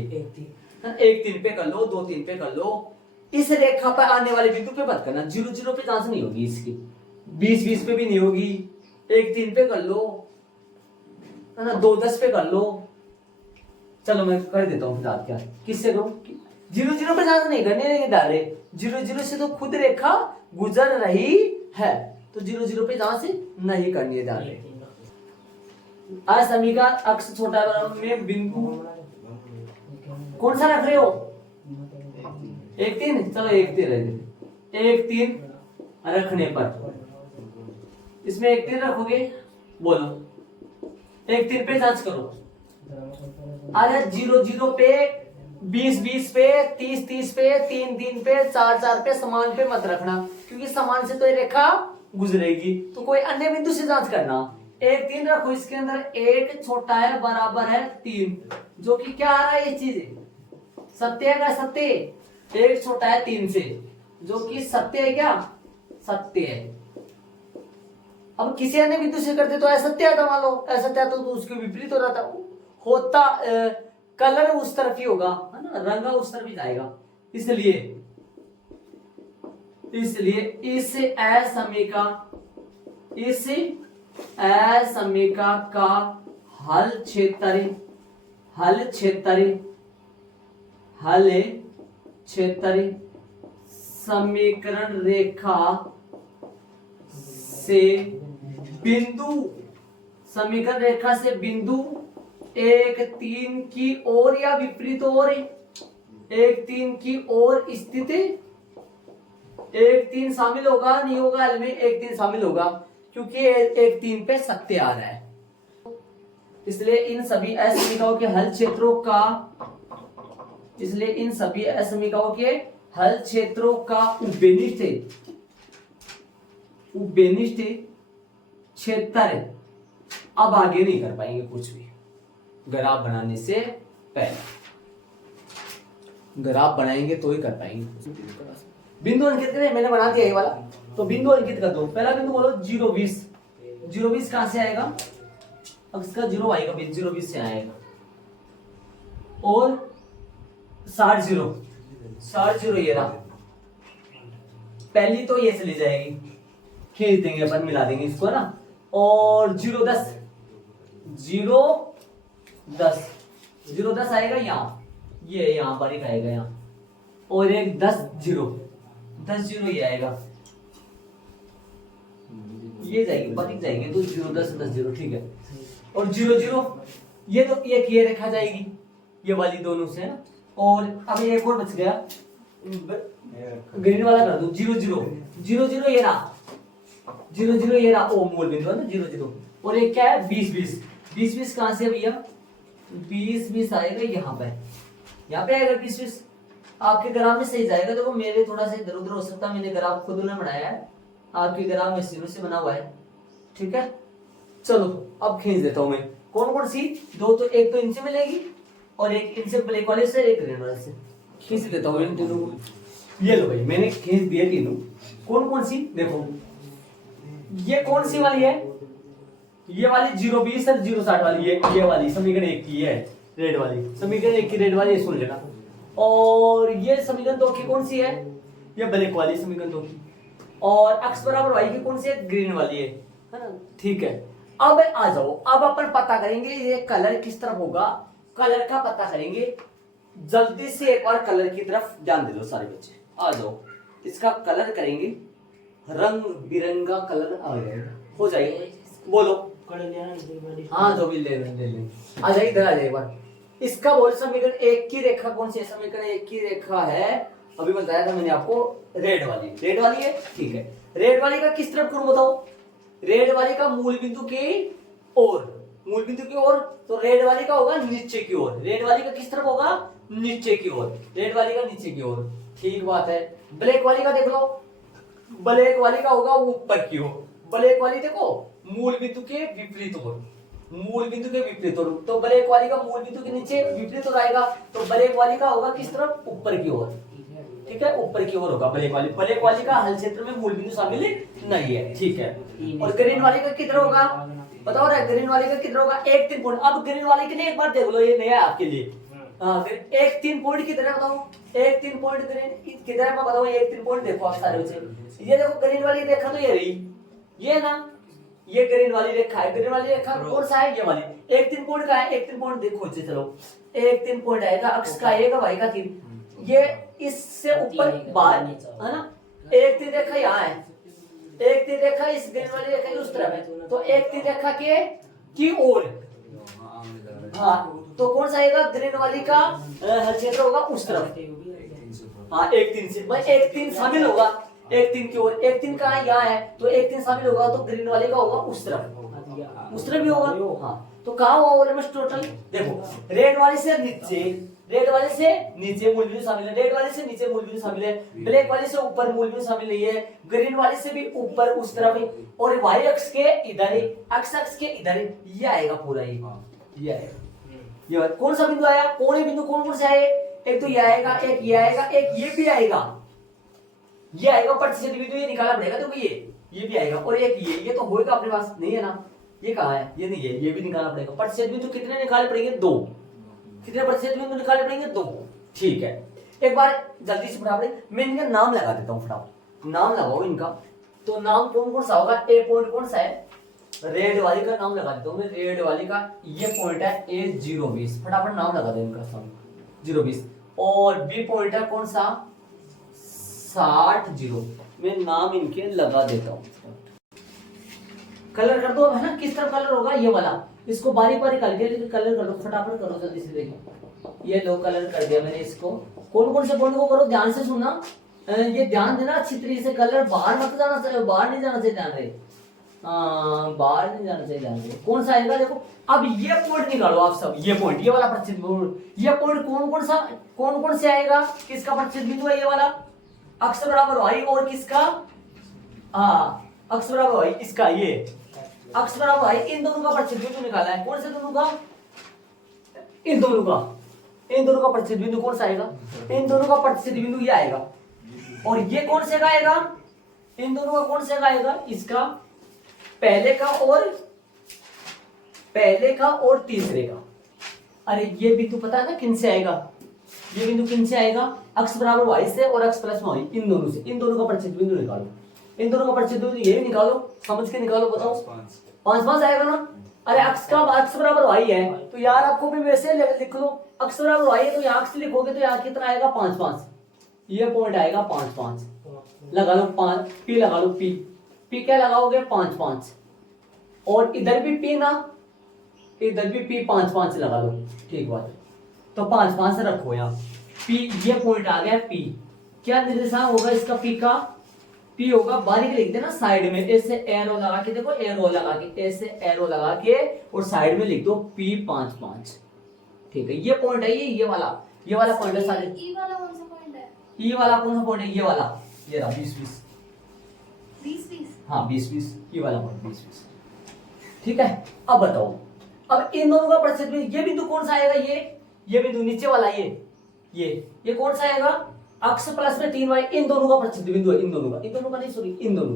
1-3 पे कर लो, 2-3 पे कर लो। इस रेखा पर आने वाले बिंदु पे मत करना। 0-0 पे जांच नहीं होगी इसकी, 20-20 पे भी नहीं होगी, 1-3 पे कर लो, है ना, 2-10 पे कर लो। चलो मैं कर देता हूँ फिलहाल। क्या किससे करूं? 0-0 पे जांच नहीं करनी है डायरेक्ट, 0-0 से तो खुद रेखा गुजर रही है, तो 0-0 पे जांच नहीं करनी है डायरेक्ट। असमीका अक्ष छोटा बराबर में बिंदु कौन सा रख रहे हो? 1-3, चलो 1-3 रख देते। 1-3 रखने पर इसमें 1-3 रखोगे, बोलो एक 3 पे जांच करो। अरे 0 0 पे, 20 20 पे, 30 30 पे, 3 3 पे, 4 4 पे, समान पे मत रखना, क्योंकि समान से तो ये रेखा गुजरेगी। तो कोई अन्य बिंदु से जांच करना। एक 3 रखो, इसके अंदर एक छोटा है बराबर है 3, जो कि क्या आ रहा है, ये चीज सत्य है क्या, सत्य। एक छोटा है 3 से, जो कि सत्य है क्या, सत्य है। अब किसी अन्य बिंदु से करते तो असत्य आता, मान लो असत्य आता तो उसके विपरीत हो रहा था, होता कलर उस तरफ ही होगा, है ना, रंग उस तरफ ही जाएगा। इसलिए इस असमीका का हल क्षेत्र समीकरण रेखा से बिंदु 1 3 की ओर या विपरीत ओर, 1 3 की ओर स्थित, 1 3 शामिल होगा नहीं होगा, हल में 1 3 शामिल होगा, क्योंकि 1 3 पे सत्य आ रहा है। इसलिए इन सभी असमीकाओं के हल क्षेत्रों का उपनिष्ठ क्षेत्र, अब आगे नहीं कर पाएंगे कुछ भी। ग्राफ बनाने से पहले ग्राफ बनाएंगे तो ही कर पाएंगे। बिंदु अंकित करें, मैंने बना दिया ये वाला, तो बिंदु अंकित कर दो। पहला बिंदु बोलो 0 20, 0 20 कहां से आएगा, अब इसका 0 आएगा, 0 20 से आएगा। और 60 0 ये रहा, पहली तो ये चली जाएगी, खींच देंगे अपन, मिला देंगे इसको ना। और 0 10 आएगा यहाँ, ये यहाँ बारीक आएगा यहाँ। और एक 10 0 ये आएगा, ये जाएगी बारीक जाएंगे, तो 0 10 10 0, ठीक है। और 0 0 ये तो एक ये रेखा जाएगी, ये वाली दोनों से ना। और अब एक और बच गया, ग्रीन वाला कर दो। 0 0 ये रहा, 0 0 ये रहा, ओ मूल बिंदु है ना 0 0। और एक क्या है 20 20 कहां से भैया, 20 20 आएगा यहाँ पे आएगा 20 20। आपके ग्राफ में सही जाएगा। देखो मेरे थोड़ा सा इधर उधर हो सकता है, मैंने ग्राफ खुद ने बनाया है, आपके ग्राफ में शुरू से बना हुआ है, ठीक है। चलो अब खींच देता हूं मैं, कौन सी दो, तो एक तो इनसे मिलेगी और एक इनसे ब्लैक वाले से, एक ग्रीन वाले से। खींच देता हूं इन तीनों को, ये लो भाई मैंने खींच दिया तीनों। कौन सी देखो, ये कौन सी वाली है, ये वाली 0 20 और 0 60 वाली, ये वाली समीकरण 1 की है, रेड वाली समीकरण 1 की, रेड वाली सुन लेना। और ये समीकरण 2 की कौन सी है, ये ब्लैक वाली समीकरण 2 की। और x बराबर y की कौन सी है, ग्रीन वाली है ना, ठीक है। अब आ जाओ, अब अपन पता करेंगे ये कलर किस तरफ होगा, कलर का पता करेंगे। जल्दी से एक बार कलर की तरफ ध्यान दे दो सारे बच्चे, आ जाओ, इसका कलर करेंगे, रंग बिरंगा कलर आ जाएगा, हो जाएगा, बोलो। हाँ जो भी ले लें, आ जाइए इधर, आ जाइए एक बार। इसका बोल समीकरण 1 की रेखा कौन सी है, समीकरण 1 की रेखा है, अभी बताया था मैंने आपको, रेड वाली है, ठीक है। रेड वाली का किस तरफ करूं बताओ, रेड वाली का मूल बिंदु की ओर, तो रेड वाली का होगा नीचे की ओर, रेड वाली का किस तरफ होगा, नीचे की ओर, रेड वाली का नीचे की ओर, ठीक बात है। ब्लैक वाली का देख लो, ब्लैक वाली का होगा ऊपर की ओर, ब्लैक वाली देखो मूल बिंदु के विपरीत ओर, तो ब्लैक वाली का मूल बिंदु के नीचे विपरीत ओर आएगा, तो ब्लैक वाली का होगा किस तरफ, ऊपर की ओर, ठीक है, ऊपर की ओर होगा ब्लैक वाली का हल क्षेत्र में मूल बिंदु शामिल नहीं है, ठीक है। और ग्रीन वाली का किधर होगा बताओ, ग्रीन वाली का किधर होगा, 1 3 पॉइंट। अब ग्रीन वाली के लिए एक बार देख लो, ये नया है आपके लिए। हाँ 1 3 पॉइंट किधर है बताओ, 1 3 पॉइंट ग्रीन किधर है मैं बताओ, 1 3 पॉइंट देखो आप सारे बच्चे, ये देखो ग्रीन वाली रेखा तो ये रही, ये ना, ये ग्रीन वाली रेखा है, ग्रीन वाली रेखा कौन सा है, ये वाली। 1 3 पॉइंट का है, 1 3 पॉइंट देखो चलो, 1 3 पॉइंट आएगा, अक्ष का आएगा, वाई का 3, ये इससे ऊपर बाहर है ना। 1 3 रेखा यहाँ है, 1 3 रेखा इस ग्रीन वाली रेखा की उस तरफ है, तो 1 3 रेखा के की ओर, हाँ तो कौन सा आएगा, ग्रीन वाली का हल क्षेत्र होगा उस तरफ। हाँ 1 3 से भाई 1 3 शामिल होगा, 1 3 की ओर, 1 3 कहाँ यहाँ है, तो 1 3 शामिल होगा, तो ग्रीन वाले का होगा उस तरफ भी होगा। हाँ तो कहा हुआ वॉल्यूम टोटल, देखो रेड वाले से नीचे मूल बिंदु शामिल है, रेड वाले से नीचे मूल बिंदु शामिल है, ब्लैक वाले से ऊपर मूल बिंदु शामिल नहीं है, ग्रीन वाले से भी ऊपर उस तरफ है, और वाई अक्ष के इधर है, एक्स अक्ष के इधर है, ये आएगा पूरा ये आएगा। ये कौन सा बिंदु आया, कोने बिंदु कौन कौन से आए, एक तो ये आएगा, एक ये आएगा, एक ये भी आएगा, ये आएगा प्रतिच्छेद बिंदु, ये निकालना पड़ेगा, देखो ये भी आएगा, और एक ये तो होएगा अपने पास नहीं है ना, ये कहाँ है, ये नहीं है, ये भी निकालना पड़ेगा। प्रतिच्छेद बिंदु कितने निकालने पड़ेंगे, 2। कितने प्रतिच्छेद बिंदु निकालने पड़ेंगे, 2। ठीक है, एक बार जल्दी से फटाफट मैं इनका नाम लगा देता हूँ, फटाफट नाम लगाओ इनका। तो नाम कौन कौन सा होगा, ए पॉइंट कौन सा है, रेड वाली का नाम लगा देता हूँ मैं, रेड वाली का ये पॉइंट है A020, फटाफट नाम लगा दो इनका 020, और बी पॉइंट है कौन सा 60, मैं नाम इनके लगा देता हूँ। कलर कर दो है ना, किस तरह कलर होगा, ये वाला, इसको बारी बारी करके कलर कर दो, फटाफट करो जल्दी से, देखो ये लो कलर कर दिया मैंने इसको। कौन कौन से पॉइंट को करो, ध्यान से सुनना, ये ध्यान देना अच्छी तरीके से, कलर बाहर मत जाना चाहिए, बाहर नहीं जाना चाहिए, ध्यान रहे, बाहर नहीं जाना चाहिए, ध्यान रहे। कौन सा आएगा, देखो अब ये पॉइंट निकालो आप सब, ये पॉइंट, ये वाला प्रतिच्छेद बिंदु, ये पॉइंट कौन कौन से आएगा, किसका प्रतिच्छेद बिंदु है, ये वाला अक्ष बराबर वाई, और किसका अक्ष बराबर वाई, इसका ये अक्ष बराबर वाई, इन दोनों का प्रतिच्छेद बिंदु निकाला है, कौन से दोनों का, इन दोनों का प्रतिच्छेद बिंदु कौन सा आएगा, इन दोनों का प्रतिच्छेद बिंदु ये आएगा, और ये कौन से का आएगा, इन दोनों का कौन से का आएगा, इसका पहले का और तीसरे का। अरे ये बिंदु पता है ना किन से आएगा, ये बिंदु किन से आएगा, अक्ष बराबर वाई से और अक्ष प्लस वाई, इन दोनों से, इन दोनों का प्रतिच्छेद बिंदु निकालो, इन दोनों का प्रतिच्छेद बिंदु ये भी निकालो, समझ के निकालो, बताओ 5 आएगा ना। अरे अक्ष बराबर वाई है तो यार आपको भी वैसे लिख लो, अक्ष बराबर वाई है तो यहाँ अक्ष लिखोगे तो यहाँ कितना आएगा 5, ये पॉइंट आएगा 5, लगा लो 5, पी लगा लो, पी क्या लगाओगे 5, और इधर भी पी ना, इधर भी पी 5 लगा लो, ठीक बात है, तो 5 से रखो यहाँ पी, ये पॉइंट आ गया पी, क्या निर्देशांक होगा इसका, पी का पी होगा, बारीक लिख देना साइड में, ऐसे एरो लगा के, देखो एरो लगा के, ऐसे एरो लगा के और साइड में लिख दो P5, ठीक है, ये पॉइंट है, ये वाला पॉइंट है सारे। ई वाला कौन सा पॉइंट है, ई वाला कौन सा पॉइंट है, ये वाला, ये रहा 20, हाँ 20, ये वाला पॉइंट 20, ठीक है। अब बताओ, अब इन दोनों का प्रतिच्छेद बिंदु, ये बिंदु कौन सा आएगा, ये बिंदु नीचे वाला, ये कौन सा आएगा, अक्ष प्लस में 3 वाई, इन दोनों का प्रतिच्छेद बिंदु है, इन दोनों का नहीं, सॉरी इन दोनों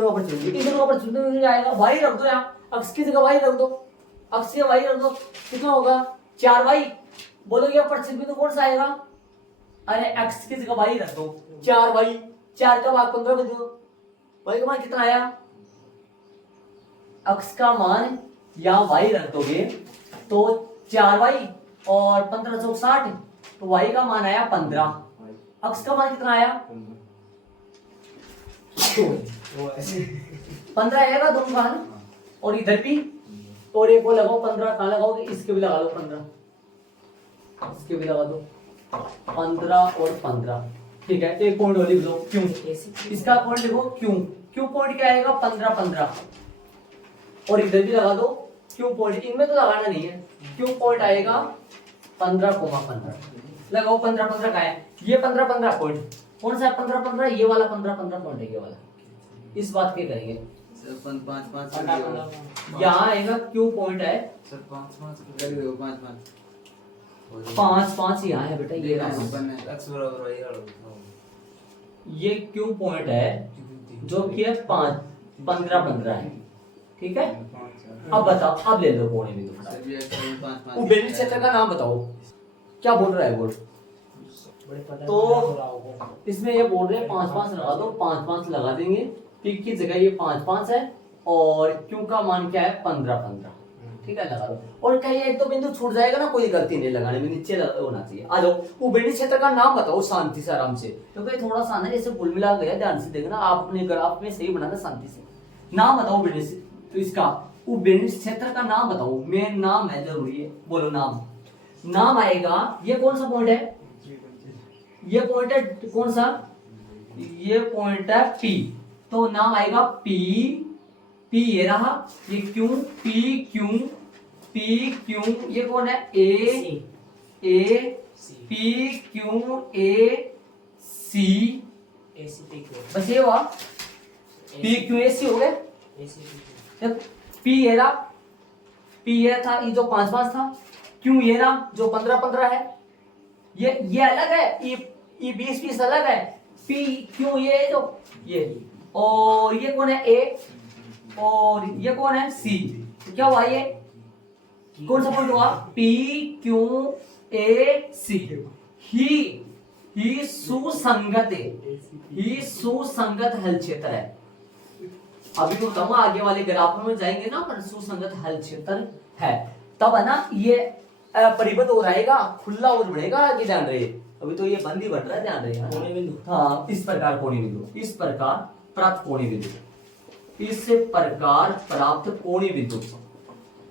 का प्रतिच्छेद बिंदु आएगा, वाई रख दो यहाँ, अक्ष की जगह वाई रख दो, अक्ष की वाई रख दो, कितना होगा 4 वाई, बोलो ये प्रतिच्छेद बिंदु कौन सा आएगा, अरे अक्ष की जगह वाई रख दो, 4 वाई, 4 का भाग 15 कर दो, वाई का मान कितना आया, अक्ष का मान या वाई रख दोगे तो 4 वाई और 15 चौक 60, तो वाई का मान आया 15, अक्ष का मान कितना आया 15 आएगा दोनों का, और इधर भी, और एक वो लगाओ 15, कहाँ लगाओगे, इसके भी लगा लो 15, इसके भी लगा दो 15 और 15, ठीक है। एक पॉइंट और लिख लो क्यों, इसका पॉइंट लिखो क्यों पॉइंट क्या आएगा 15, और इधर भी लगा दो क्यों पॉइंट, इनमें तो लगाना नहीं है, क्यों पॉइंट आएगा 15,15, लगाओ 15 का है, ये 15 पॉइंट कौन सा है, 15 ये वाला 15 पॉइंट है, ये वाला, इस बात के करेंगे 5 यहाँ आएगा क्यों पॉइंट है, 5 यहाँ है बेटा, ये क्यों पॉइंट है जो कि 15 है, ठीक है। अब बताओ, अब ले लो कोने बिंदु, उबेलिक क्षेत्र का नाम बताओ, क्या बोल रहा है बोल, तो इसमें ये बोल रहे हैं 5 लगा दो, 5 लगा देंगे, पी की जगह ये 5 है, और क्यू का मान क्या है 15, ठीक है, लगा दो। और कहीं एक तो बिंदु छूट जाएगा ना, कोई गलती नहीं लगाने में, नीचे होना चाहिए। आ जाओ, उबेलिक क्षेत्र का नाम बताओ शांति से, आराम से, क्योंकि थोड़ा सा ना जैसे घुल मिला गया, ध्यान से देखना, आप अपने ग्राफ में सही बनाना, शांति से नाम बताओ उबेलिक, तो इसका उबेलिक क्षेत्र का नाम बताओ, मेन नाम है जरूरी है, बोलो नाम आएगा, ये कौन सा पॉइंट है, ये पॉइंट है कौन सा, ये पॉइंट है P, तो नाम आएगा P P ये रहा, ये Q, P Q, ये कौन है? A P Q A C, बस ये हुआ, P Q A C हो गए। जब P ये रहा, P ये था, ये जो 5-5 था, Q ये रहा जो 15-15 है, ये अलग है, ये 20-20 अलग है, P Q ये जो ये, और ये कौन है? A, और ये कौन है? C। तो क्या हुआ? ये कौन सा पॉइंट हुआ? P Q A C। ही सुसंगत है, ही सुसंगत हल क्षेत्र है। अभी तो कहूंगा आगे वाले ग्राफ में जाएंगे ना, पर सुसंगत हल क्षेत्र है, तब है ना ये परिबद्ध हो रहेगा, खुला और बढ़ेगा आगे, ध्यान रहे। अभी तो ये बंद ही बढ़ रहा है, ध्यान रहे। कोणीय बिंदु, हाँ, इस प्रकार कोणीय बिंदु, इस प्रकार प्राप्त कोणीय बिंदु, इस प्रकार प्राप्त कोणीय बिंदु।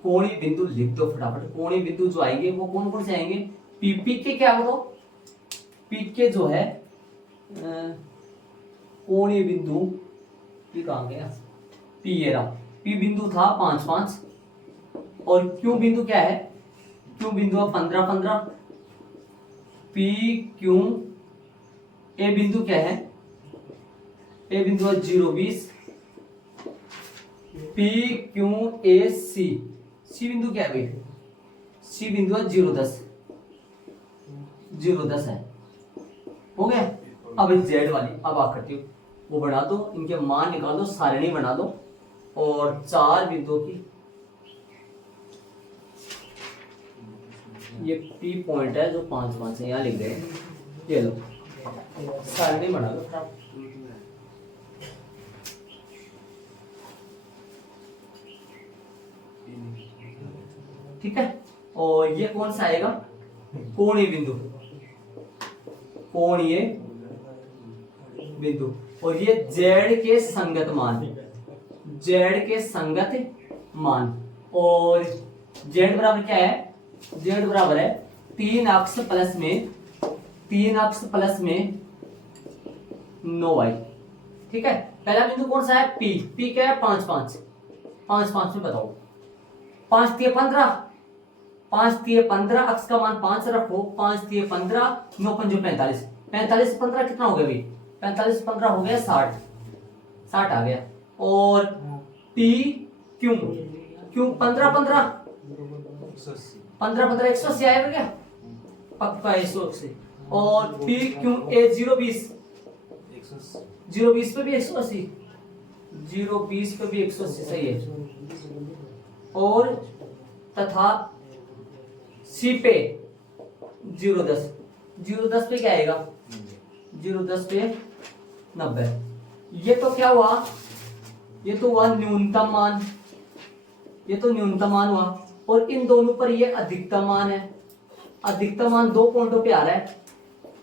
कोणीय बिंदु लिख दो फटाफट। कोणीय बिंदु जो आएंगे वो कौन कौन से आएंगे? पी के क्या बताओ? पी के जो है कोणीय बिंदु, पी कहां गया? पी ये रहा, पी बिंदु था 5-5, और क्यू बिंदु क्या है? क्यू बिंदु है 15-15। पी क्यू, ए बिंदु क्या है? ए बिंदु है 0-20। पी क्यू ए सी, सी बिंदु क्या है भाई? सी बिंदु है 0-10, 0-10 है, हो गया। अब जेड वाली अब आ करती हूँ, वो बना दो, इनके मान निकाल दो, सारणी बना दो, और 4 बिंदुओं की, ये पी पॉइंट है जो 5-5 है, यहाँ लिख दे, ये लो सारणी बना दो। ठीक है, और ये कौन सा आएगा? कोणीय बिंदु, कोणीय बिंदु, और ये जेड के संगत मान, जेड के संगत मान, और जेड बराबर क्या है? जेड बराबर है 3 अक्ष प्लस में 9y। ठीक है, पहला बिंदु कौन सा है? पी, पी क्या है? 5-5, 5-5 में बताओ, 5 3 15, 5 3 15, अक्ष का मान 5 रखो, 5 3 15, 9 5 45, 45 से 15 कितना हो गया भाई? 45 से 15 हो गया 60, 60 आ गया। और पी क्यू, क्यू 15-15, 15-15 180 आएगा क्या? पक्का 180। और पी क्यू ए 0-20, 0-20 पे भी 180, 0-20 पे भी 180 सही है। और तथा सी पे 0-10, 0-10 पे क्या आएगा? 0-10 पे 90। ये तो क्या हुआ? ये तो हुआ न्यूनतम मान, ये तो न्यूनतम मान हुआ, और इन दोनों पर ये अधिकतम मान है। अधिकतम मान 2 पॉइंटों पे आ रहा है,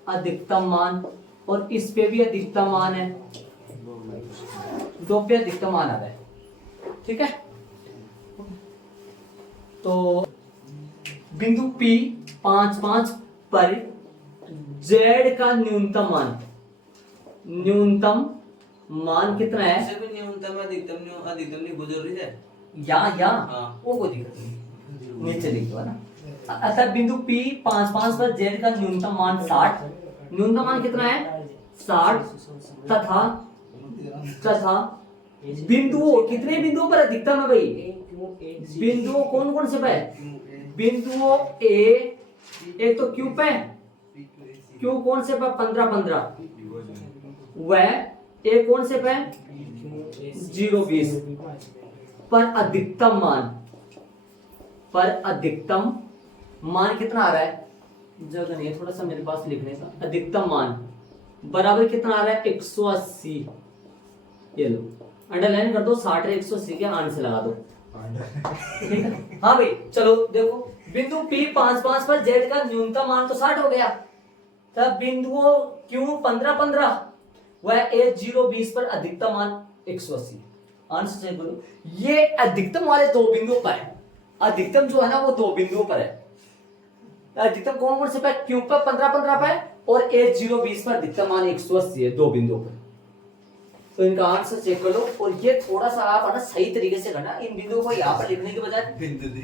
अधिकतम मान, और इस पे भी अधिकतम मान है, 2 पे अधिकतम मान आ रहा है। ठीक है, तो बिंदु P 5-5 पर Z का न्यूनतम मान कितना है? ऐसे भी न्यूनतम अधिकतम नहीं गुजर रही है या हाँ। वो कोई दिक्कत नहीं, नीचे लिखो है ना। अतः बिंदु P 5-5 पर Z का न्यूनतम मान 60, न्यूनतम मान कितना है? 60, तथा बिंदुओं, कितने बिंदुओं पर अधिकतम है भाई? बिंदुओं कौन कौन से पे? बिंदुओं एक तो क्यू पे, क्यू कौन से पे? 15-15, वह ए कौन से पे? 0-20 पर अधिकतम मान कितना आ रहा है? जगह नहीं है, थोड़ा सा मेरे पास लिखने का। अधिकतम मान बराबर कितना आ रहा है? 180। ये लो अंडरलाइन कर दो, 60 और 180 के आंसर लगा दो। ठीक है, हाँ भाई चलो देखो, बिंदु P 5-5 पर Z का न्यूनतम मान तो 60 हो गया, तब बिंदुओं Q 15-15 वह A 0-20 पर अधिकतम मान 180। आंसर चेक करो, ये अधिकतम वाले 2 बिंदुओं पर है। अधिकतम जो है ना वो 2 बिंदुओं पर है। अधिकतम कौन कौन से पे? Q पर 15-15 पे, और A 0-20 पर अधिकतम मान 180 है, 2 बिंदुओं पर। तो इनका आंसर चेक कर लो। और ये थोड़ा सा आप है ना सही तरीके से करना, इन बिंदुओं को यहाँ पर लिखने के बजाय बिंदु दी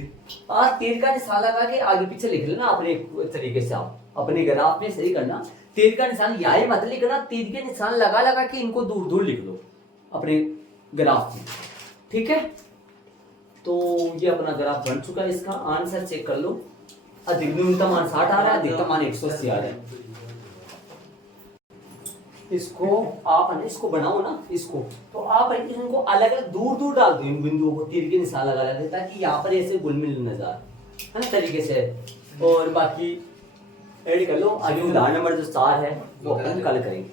तीर का निशान लगा के आगे पीछे लिख लेना अपने तरीके से। आप अपने ग्राफ में सही करना, तीर का निशान यही मत लिखना, तीर के निशान लगा लगा के इनको दूर दूर लिख लो अपने ग्राफ में, ठीक है। तो ये अपना ग्राफ बन चुका है। इसका आंसर चेक कर लो। अधिक न्यूनतम मान 60 आ रहा है, अधिकतम मान 180 आ रहा है। इसको आप है ना इसको बनाओ ना इसको, तो आप इनको अलग अलग दूर दूर डाल दो इन बिंदुओं को, तीर के निशान लगा लेते ताकि यहाँ पर ऐसे गुलमिल नजर है ना तरीके से। और बाकी ऐड कर लो। अभी उदाहरण नंबर जो 4 है वो अपन कल करेंगे।